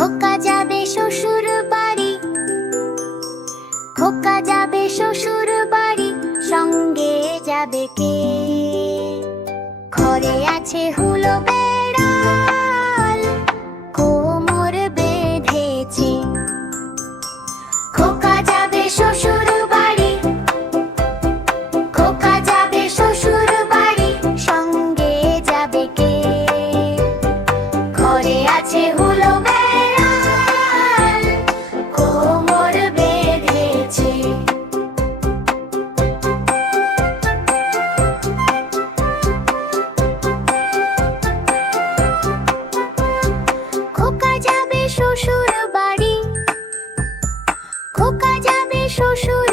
খোকা যাবে শ্বশুর বাড়ি, খোকা যাবে শ্বশুর বাড়ি, সঙ্গে যাবে কে? ঘরে আছে হুলো বেড়াল, কোমর বেঁধেছে। খোকা যাবে শ্বশুর বাড়ি, খোকা যাবে শ্বশুর বাড়ি, সঙ্গে যাবে কে? ঘরে আছে হুলো বেড়াল, কোমর বেঁধেছে। খোকা যাবে শ্বশুর বাড়ি, খোকা যাবে শ্বশুর